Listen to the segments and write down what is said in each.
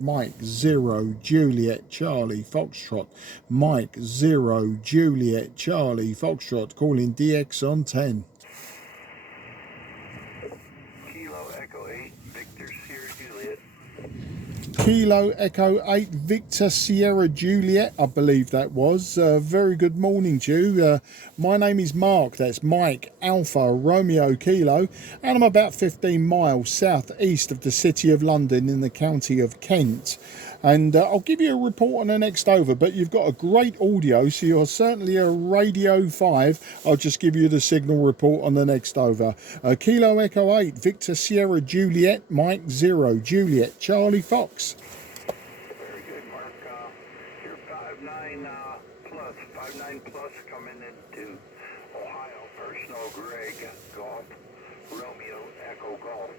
Mike 0 Juliet Charlie Foxtrot. Mike 0 Juliet Charlie Foxtrot. Calling DX on 10. Kilo Echo 8 Victor Sierra Juliet. Kilo Echo 8 Victor Sierra Juliet, I believe that was. Very good morning to you. My name is Mark, that's Mike Alpha Romeo Kilo, and I'm about 15 miles southeast of the city of London in the county of Kent. And I'll give you a report on the next over, but you've got a great audio, so you're certainly a Radio 5. I'll just give you the signal report on the next over. Kilo Echo 8 Victor Sierra Juliet, Mike 0 Juliet Charlie Fox. Very good, Mark. You're 5'9 plus coming into Ohio. Personal Greg Golf Romeo Echo Golf.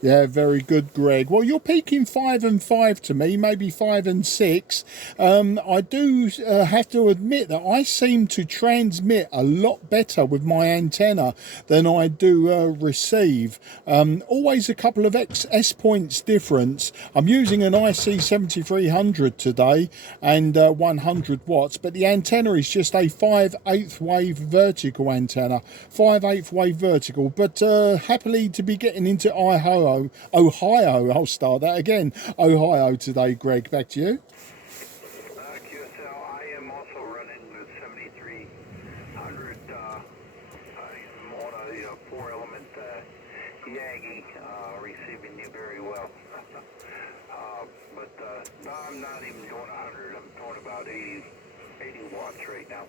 Yeah, very good, Greg. Well, you're peaking 5 and 5 to me, maybe 5 and 6. I do have to admit that I seem to transmit a lot better with my antenna than I do receive. Always a couple of S points difference. I'm using an IC-7300 today and 100 watts, but the antenna is just a 5/8 wave vertical antenna. 5/8 wave vertical, but happily to be getting into Ohio. I'll start that again. Ohio today, Greg. Back to you. QSL, I am also running the 7300. I'm on a 4-element Yagi, receiving you very well. But I'm not even doing 100. I'm doing about 80 watts right now.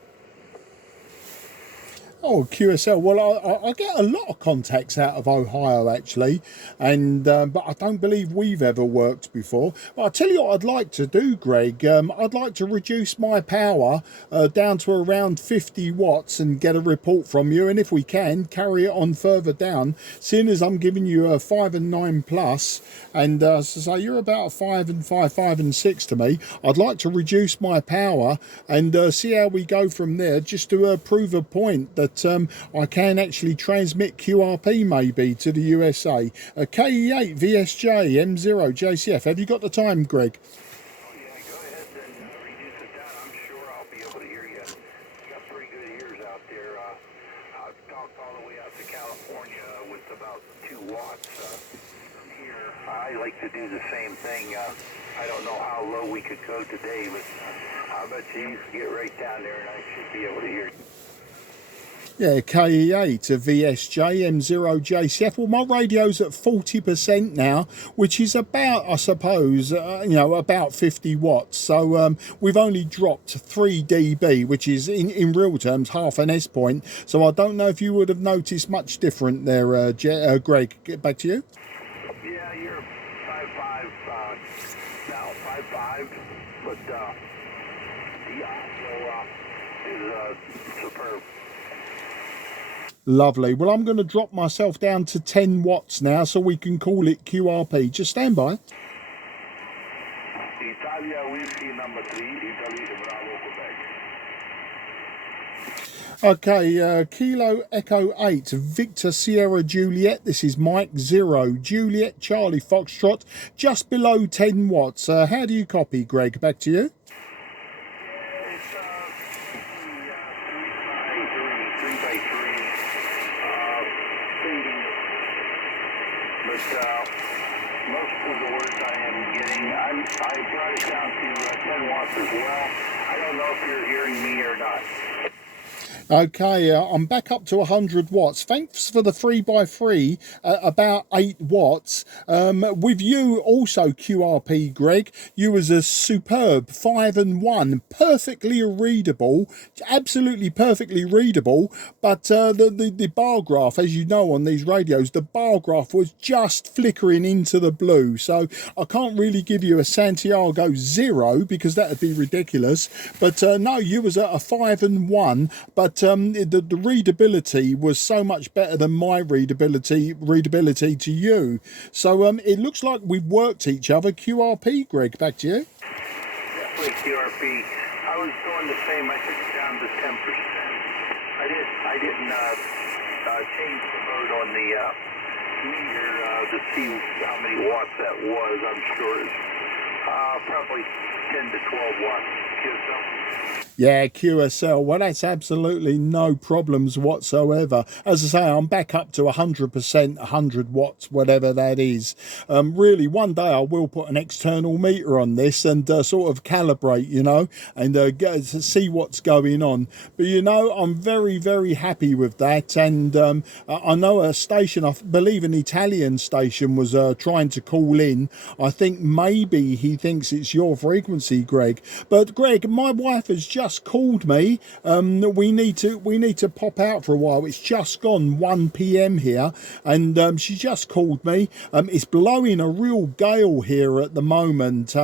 Oh, QSL. Well, I get a lot of contacts out of Ohio, actually, and but I don't believe we've ever worked before. But I'll tell you what I'd like to do, Greg. I'd like to reduce my power down to around 50 watts and get a report from you, and if we can, carry it on further down, seeing as I'm giving you a 5 and 9 plus, and so you're about a 5 and 5, 5 and 6 to me. I'd like to reduce my power and see how we go from there, just to prove a point that I can actually transmit QRP maybe to the USA. KE8 VSJ M0 JCF. Have you got the time, Greg? Oh, yeah, go ahead and reduce it down. I'm sure I'll be able to hear you. You got pretty good ears out there. I've talked all the way out to California with about 2 watts from here. I like to do the same thing. I don't know how low we could go today, but I bet you can get right down there and I should be able to hear you. Yeah, KE8 to VSJ M0 JCF. Well, my radio's at 40% now, which is about, I suppose, about 50 watts. So we've only dropped 3 dB, which is in real terms half an S point. So I don't know if you would have noticed much different there, Greg. Get back to you. Yeah, you're 5'5", now 5'5", but the audio is superb. Lovely. Well, I'm going to drop myself down to 10 watts now so we can call it QRP. Just stand by. Italia Whiskey number 3, Italy Bravo, Quebec. Okay, Kilo Echo 8 Victor Sierra Juliet. This is Mike 0 Juliet Charlie Foxtrot, just below 10 watts. How do you copy, Greg? Back to you. Most of the words I am getting, I brought it down to 10 watts as well. I don't know if you're hearing me or not. Okay, I'm back up to 100 watts. Thanks for the 3x3, about 8 watts. With you also, QRP, Greg, you was a superb 5 and 1, perfectly readable, absolutely perfectly readable, but the bar graph, as you know on these radios, the bar graph was just flickering into the blue. So I can't really give you a Santiago 0 because that would be ridiculous. But no, you was at a 5 and 1, but the readability was so much better than my readability to you. So it looks like we've worked each other. QRP, Greg, back to you. Definitely QRP. I was doing the same. I took it down to 10%. I didn't change the mode on the meter to see how many watts that was. I'm sure it's probably 10 to 12 watts. Yeah, QSL. Well, that's absolutely no problems whatsoever. As I say, I'm back up to 100%, 100 watts, whatever that is. Really, one day I will put an external meter on this and sort of calibrate, you know, and get to see what's going on. But, you know, I'm very, very happy with that. And I know a station, I believe an Italian station, was trying to call in. I think maybe he thinks it's your frequency, Greg. But, Greg, my wife has just called me. We need to pop out for a while. It's just gone 1 p.m. here, and she just called me. It's blowing a real gale here at the moment.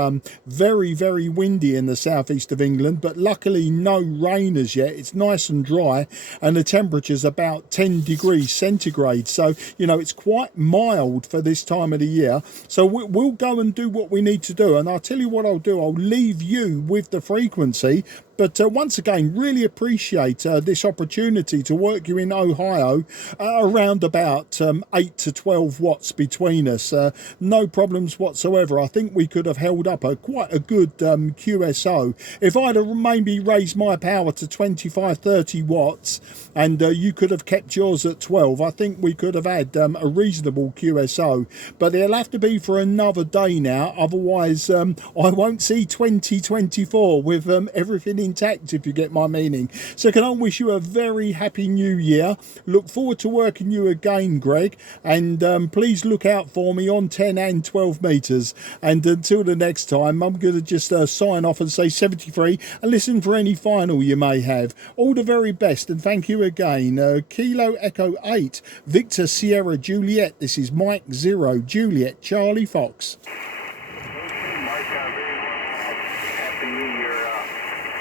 Very, very windy in the southeast of England, but luckily no rain as yet. It's nice and dry, and the temperature's about 10 degrees centigrade. So, you know, it's quite mild for this time of the year. So we'll go and do what we need to do. And I'll tell you what I'll do. I'll leave you with the frequency. But once again, really appreciate this opportunity to work you in Ohio, around about 8 to 12 watts between us. No problems whatsoever. I think we could have held up quite a good QSO. If I'd have maybe raised my power to 25, 30 watts, and you could have kept yours at 12, I think we could have had a reasonable QSO. But it'll have to be for another day now. Otherwise, I won't see 2024 with everything intact, if you get my meaning. So can I wish you a very happy new year. Look forward to working you again, Greg, and please look out for me on 10 and 12 meters. And until the next time, I'm going to just sign off and say 73 and listen for any final you may have. All the very best, and thank you again. Kilo Echo 8 Victor Sierra Juliet. This is Mike 0 Juliet Charlie Fox.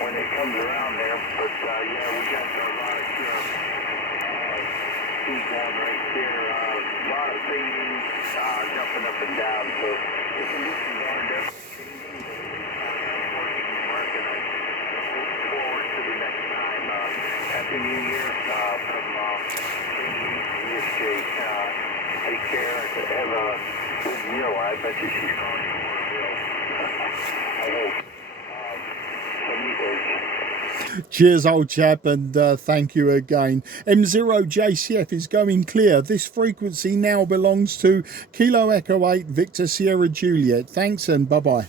When it comes around there, but yeah, we got a lot of speed going right there, a lot of fading, jumping up and down, so the conditions aren't changing, working the market. I look forward to the next time. Happy New Year from ESJ. Take care, have a good meal. I bet you she's calling you for a meal. I hope. Cheers, old chap, and thank you again. M0JCF is going clear. This frequency now belongs to Kilo Echo 8 Victor Sierra Juliet. Thanks and bye-bye.